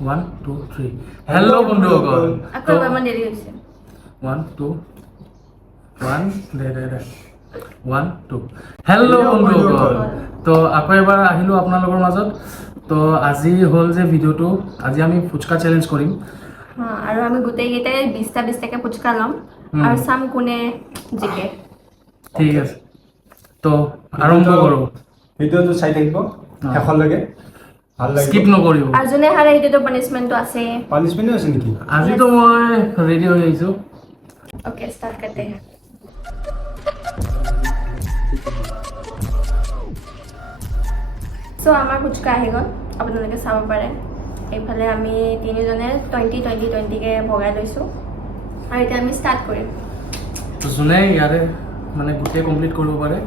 1 2 3 hello' বন্ধুসকল আকৌ এবাৰ মান দেৰি হৈছে 1 2 1 দে 1 2 হেল্ল' বন্ধুসকল তো আকৌ এবাৰ আহিলোঁ আপোনালোকৰ মাজত তো আজি হ'ল যে ভিডিঅ'টো আজি আমি ফুচকা চেলেঞ্জ কৰিম আৰু আমি গোটেইকেইটাই 20টাকে ফুচকা ল'ম আৰু চাম কোনে জিকে ঠিক আছে তো আৰম্ভ কৰোঁ ভিডিঅ'টো চাই থাকিব শেষলৈকে ভাল লাগিব স্কিপ নকৰিব আৰু যোনে হাৰে সেইটোতো পানিশমেণ্টটো আছে পানিশমেণ্টো আছে নেকি আজিতো মই ৰেডি হৈ আহিছোঁ ओके स्टार्ट करते हैं सो आमार ফুচকা আহি গ'ল আপোনালোকে চাব পাৰে এইফালে আমি তিনিজনে 20 কে ভগাই লৈছোঁ আৰু এতিয়া আমি ষ্টাৰ্ট কৰিম তো যোনে ইয়াৰে মানে গোটেই কমপ্লিট কৰিব পাৰে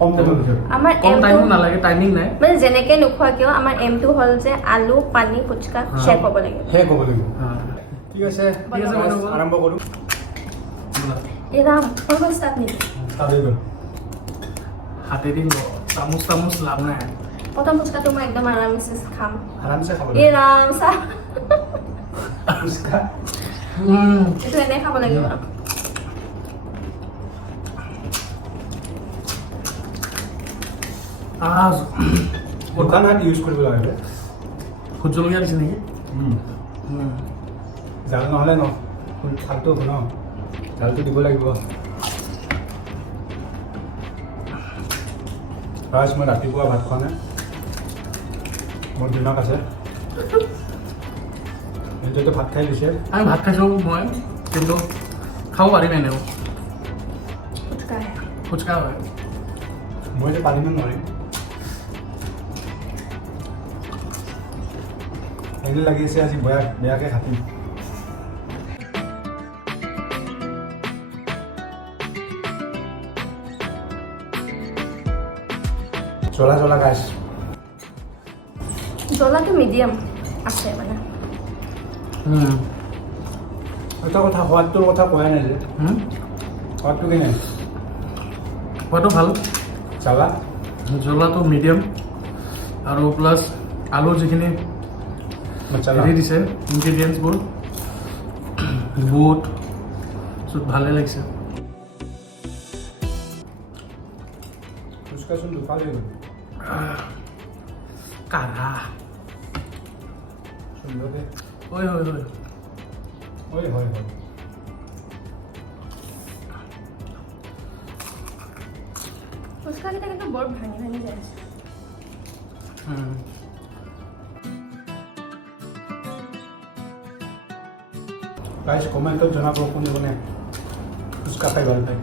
কম টাইমৰ ভিতৰত আমাৰ কম এমটো টাইমো নালাগে টাইমিং নাই মানে যেনেকৈ নোখোৱা কিয় আমাৰ এমটো হ'ল যে আলু পানী ফুচকা শেষ হ'ব লাগে শেষ হ'ব লাগিব অঁ ঠিক আছে বন্ধুসকল। আৰম্ভ কৰোঁ এই ৰাম অলপ ষ্টাৰ্ট নেকি ষ্টাৰ্ট হৈ গ'ল হাতেদি চামুচ লাভ নাই প্ৰথম ফুচকাটো মই একদম আৰামছে খাম আৰামছে খাব এই লাগিব ৰাম চাহ ফুচকা এইটো এনেই খাব লাগিব দোকান হাত ইউজ কৰিব লাগে ভোট জলকীয়া দিছে নেকি জাল নহ'লে ন ভালটো হ'ব ন জালটো দিব লাগিব ফাৰ্ষ্ট মই ৰাতিপুৱা ভাত খোৱা নাই মোৰ দিনত আছে সিহঁতেতো ভাত খাই দিছে আমি ভাত খাইছোঁ মই কিন্তু খাব পাৰিম এনেও ফুচকা ফুচকা হয় মই যে পাৰিম নোৱাৰিম এনে লাগি আছে আজি বেয়াকৈ খাটিম জ্বলা গাইছ জ্বলাটো মিডিয়াম আছে মানে এটা কথা সোৱাদটোৰ কথা কোৱাই নাই যে সোৱাদটো কেনে খোৱাটো ভাল জ্বালা জ্বলাটো মিডিয়াম আৰু প্লাছ আলুৰ যিখিনি মছলা হেৰি দিছে ইনগ্ৰিডিয়েণ্টছবোৰ বুট চব ভালে লাগিছে ফুচকাচোন দুফাল হৈ গ'ল কাঢ়া সুন্দৰকৈ হয় হয় ফুচকাকেইটা কিন্তু বৰ ভাঙি যায় আছে গাইছ কমেণ্টত জনাব কোনে কোনে ফুচকা খাই ভাল পায়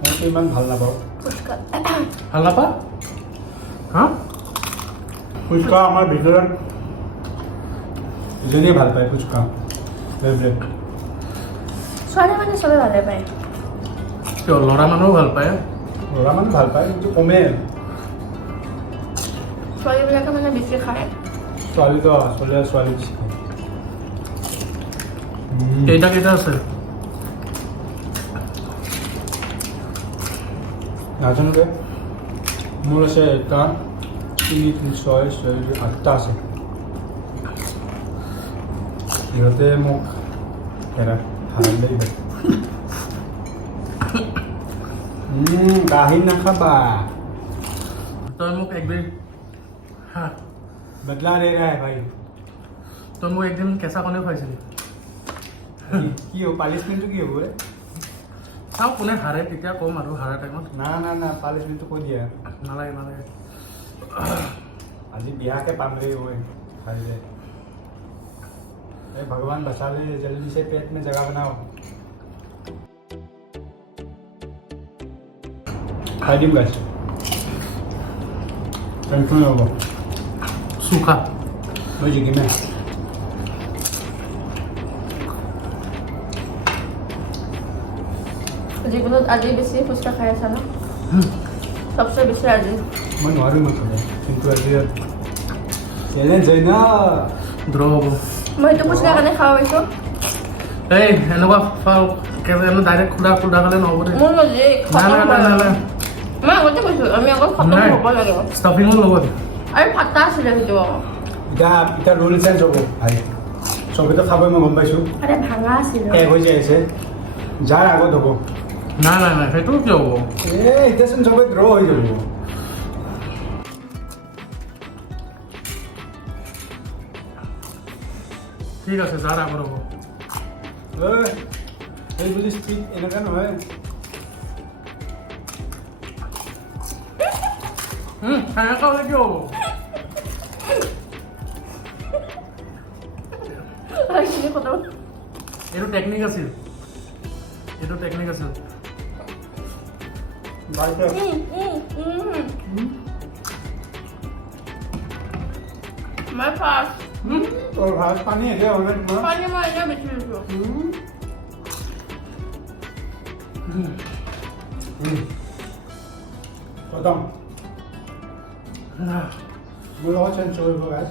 মইতো ইমান ভাল নাপাওঁ ফুচকা ভাল নাপা হা ফুচকা আমাৰ ভিতৰত ইজনীয়ে ভাল পায় ফুচকা ফেভৰেট ছোৱালী মানে চবে ভালে পায় কিয় ল'ৰা মানুহো ভাল পায় ল'ৰা মানুহ ভাল পায় কিন্তু কমে ছোৱালীবিলাকে মানে বেছি খায় ছোৱালীটো ছোৱালী বেছি খায় কেইটা আছে নাজানো দে মোৰ আছে এটা 3 6 8টা আছে সিহঁতে মোক হাৰালে গাহীৰ নাখাবা তই মোক একদিন হা বদলা ৰে ৰা ভাই তই মোক একদিন কেঁচা কণীও খুৱাইছিলি কি হ'ব পানিছমেণ্টটো কি হ'ব চাওঁ কোনে হাৰে তেতিয়া ক'ম আৰু হাৰা টাইমত না পানিছমেণ্টটো কৈ দিয়া নালাগে আজি বিয়াকে पाम रहे हुए खाइए ए भगवान बचा ले जल्दी से पेट में जगह बनाओ खाई दिम गाइस टेंशन होगा सुखा मैं जी में জীৱনত আজি বেছি ফুচকা খাই আছা ন সবচে বেছি আজি मैं নোৱাৰো মই খাব কিন্তু আজি চ্যালেঞ্জ হয় না ড্ৰ হ'ব মই এইটো ফুচকা কাৰণে খাব পাৰিছোঁ এই এনেকুৱা ডাইৰেক্ট খুদা খালে নহ'ব দেই মোৰ মজে নাই মই আগতে কৈছোঁ আমি অকল খতম নাই হ'ব লাগে ষ্টাফিঙৰ লগত আৰু ফাটা আছিলে সেইটো এতিয়া ৰোল চেঞ্জ হ'ব ভাই চবেতো খাবই মই গম পাইছোঁ আৰে ভাঙা আছিলে শেষ হৈ যাই আছে যাৰ আগত হ'ব নাই নাই নাই সেইটো কিয় হ'ব এতিয়াচোন চবে ড্ৰ হৈ যাব ঠিক আছে যাৰ আগত হ'ব এই বুলি ষ্ট্ৰিট এনেকুৱা নহয় সেনেকুৱা হ'লে কিয় হ'ব সেইখিনি খতম এইটো টেকনিক আছিল ভালকে মই ফাৰ্ষ্ট তোৰ ভাত পানী আহে হ'লে তোমাৰ পানী মই এতিয়া বেছি লৈছোঁ খতম মোৰ লগত চেঞ্জ কৰিব গাইজ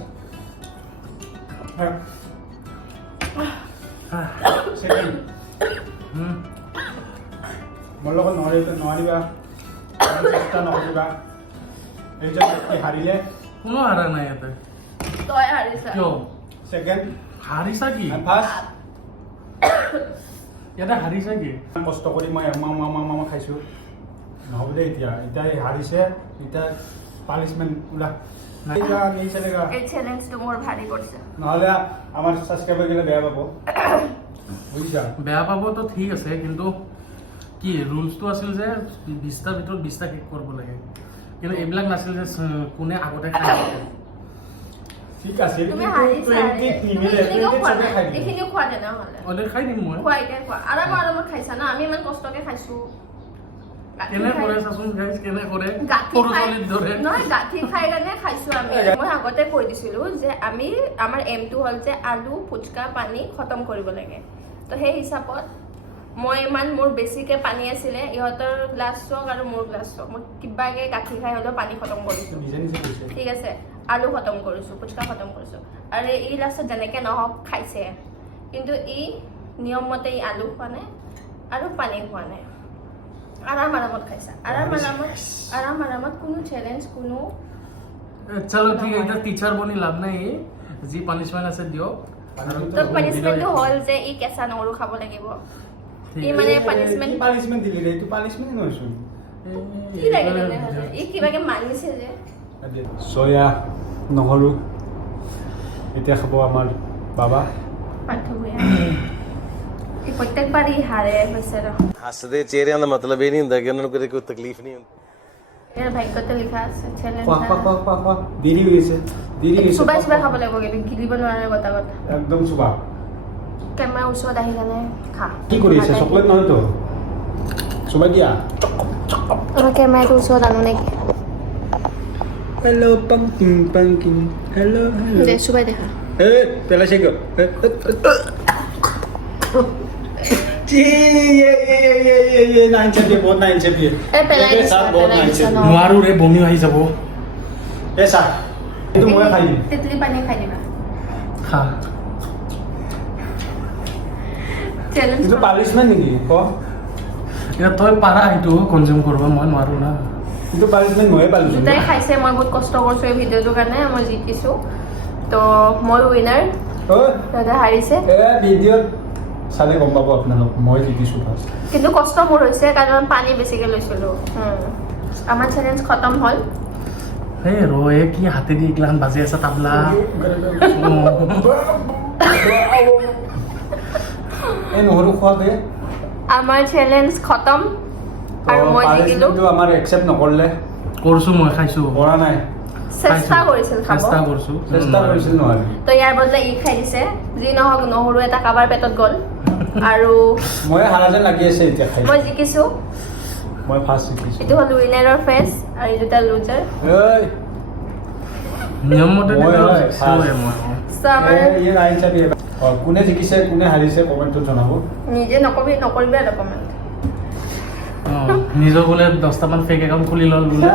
ছেকেণ্ড মোৰ লগত নোৱাৰিবা চেষ্টা নকৰিবা এই যে হাৰিলে কোনো হাৰা নাই ইয়াতে তই হাৰিছা কিয় ছেকেণ্ড হাৰিছা কি ফাৰ্ষ্ট ইয়াতে হাৰিছা কি কষ্ট কৰি মই এমাহ খাইছোঁ নহ'ব দেই এতিয়া হাৰিছে এতিয়া পানিছমেণ্ট ওলা নেই চলেগা এই চেলেঞ্জটো মোৰ ভাৰী কৰিছে নহ'লে আমাৰ ছাবস্ক্ৰাইবাৰ গ'লে বেয়া পাব বুজিছা বেয়া পাবতো ঠিক আছে কিন্তু কি ৰুলছটো আছিল যে 20টাৰ ভিতৰত 20টা শেষ কৰিব লাগে কিন্তু এইবিলাক নাছিল যে কোনে আগতে খাই ঠিক আছে তুমি হাৰিছা এইখিনিও খোৱা তেনেহ'লে অলৰেডি খাই দিম মই খোৱা এতিয়া খোৱা আৰামত খাইছা না আমি ইমান কষ্টকে খাইছোঁ কেনে কৰে চাচোন গাইজ কেনে কৰে গাঁঠি সৰু খাই ছোৱালীৰ দৰে নহয় গাঁঠি খাই কাৰণে খাইছোঁ আমি মই আগতে কৈ দিছিলোঁ যে আমাৰ এমটো হ'ল যে আলু ফুচকা পানী খতম কৰিব লাগে তো সেই হিচাপত মোৰ বেছিকৈ পানী আছিলে ইহঁতৰ গ্লাছ চক আৰু মোৰ গ্লাছ চক মই কিবাকৈ গাঁঠি খাই হ'লেও পানী খতম কৰিছোঁ নিজে নিজে কৈছে ঠিক আছে আলু খতম কৰিছোঁ ফুচকা খতম কৰিছোঁ আৰু এই লাষ্টত যেনেকৈ নহওক খাইছে কিন্তু নিয়মমতে আলু খোৱা নাই আৰু পানী খোৱা নাই আৰামত খাইছা আৰামত কোনো চেলেঞ্জ কোনো চলো ঠিক আছে টিচাৰ বনি লাভ নাই যি পানিছমেণ্ট আছে দিয়ক তো পানিছমেণ্টটো হ'ল যে কেঁচা নহৰু খাব লাগিব মানে পানিছমেণ্ট দিলি এইটো পানিছমেণ্ট নহয়চোন কি লাগে তেনেহ'লে কিবাকে মানিছে যে চয়া নহৰু এতিয়া খাব আমাৰ বাবা प्रत्येक हारे हसदे चेहरे का मतलब ये नहीं होता कि उन्होंने कोई तकलीफ नहीं होती भाग्यते लिखा আছে দেৰি হৈ গৈছে সুবাই খাব লাগিব কিন্তু গিলিব নোৱাৰে গটা একদম সুবা কেমেৰা ওচৰত আহি কেনে খা কি কৰি আছে চকলেট নহয় তো সুবাই দিয়া আমাৰ কেমেৰাটো ওচৰত আনো নেকি হেল্ল' পাংকিং হেল্ল' দে সুবাই দেখা পেলাইছে কিয় নোৱাৰো ৰে বমি আহি যাব তেতলি পানী খাই দিবা খা চেলেঞ্জ পানিছমেণ্ট নেকি এতিয়া তই পাৰা সেইটো কনজিউম কৰিব মই নোৱাৰো না কিন্তু পানিছমেণ্ট ময়ে পালিছো দুটাই খাইছে মই বহুত কষ্ট কৰিছোঁ এই ভিডিঅ'টোৰ কাৰণে মই জিকিছোঁ তো মই উইনাৰ দাদা হাৰিছে ভিডিঅ'ত চালে গম পাব আপোনালোক মই জিকিছোঁ ফাৰ্ষ্ট কিন্তু কষ্ট মোৰ হৈছে কাৰণ পানী বেছিকৈ লৈছিলোঁ আমাৰ চেলেঞ্জ খতম হ'ল হে ৰ কি হাতেদি এইগিলাখান বাজি আছে তাবলা এই নহৰু খোৱাবে আমাৰ চেলেঞ্জ খতম আৰু মই জিকিলোঁ আমাৰ একচেপ্ট নকৰিলে কৰিছোঁ মই খাইছোঁ কৰা নাই চেষ্টা কৰিছিল খাব চেষ্টা কৰিছোঁ নহয় তো ইয়াৰ বদলে খাই দিছে যি নহওক নহৰু এটা কাবাৰ পেটত গ'ল আৰু মই হাৰা যেন লাগি আছে এতিয়া খাই মই জিকিছোঁ মই ফাৰ্ষ্ট জিকিছোঁ এইটো হ'ল উইনাৰৰ ফেচ আৰু এই দুটা লুজাৰ নিয়মমতে কোনে জিকিছে কোনে হাৰিছে কমেণ্টত জনাব নিজে নকৰিবি আৰু কমেণ্ট নিজৰ বোলে 10টামান ফেক একাউণ্ট খুলি ল'ল বোলে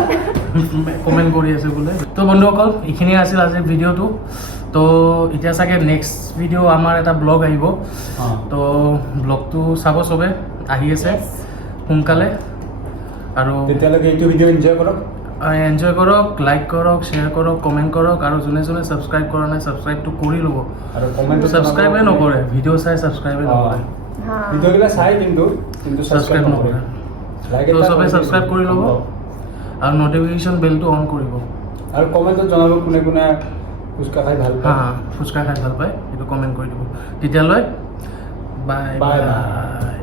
কমেণ্ট কৰি আছে বোলে তো বন্ধুসকল এইখিনিয়ে আছিল আজিৰ ভিডিঅ'টো তো এতিয়া চাগে নেক্সট ভিডিঅ' আমাৰ এটা ব্লগ আহিব তো ব্লগটো চাব চবে আহি আছে সোনকালে আৰু তেতিয়ালৈকে এইটো ভিডিঅ' এনজয় কৰক এনজয় কৰক, লাইক কৰক, শ্বেয়াৰ কৰক, কমেণ্ট কৰক, আৰু যোনে যোনে ছাবস্ক্ৰাইব কৰা নাই ছাবস্ক্ৰাইবটো কৰি ল'ব। আৰু কমেণ্টত ছাবস্ক্ৰাইবে নকৰে, ভিডিঅ' চাই ছাবস্ক্ৰাইবে নকৰে, হা ভিডিঅ'বিলাক চাই কিন্তু ছাবস্ক্ৰাইব নকৰে। লাইক তো চবে ছাবস্ক্ৰাইব কৰি ল'ব আৰু নটিফিকেশ্যন বেলটো অন কৰিব। আৰু কমেণ্টত জনাব কোনে কোনে ফুচকা খাই ভাল হা পায়। ফুচকা খাই ভাল পায়, সেইটো কমেণ্ট কৰি দিব। তেতিয়ালৈ বাই বাই বাই।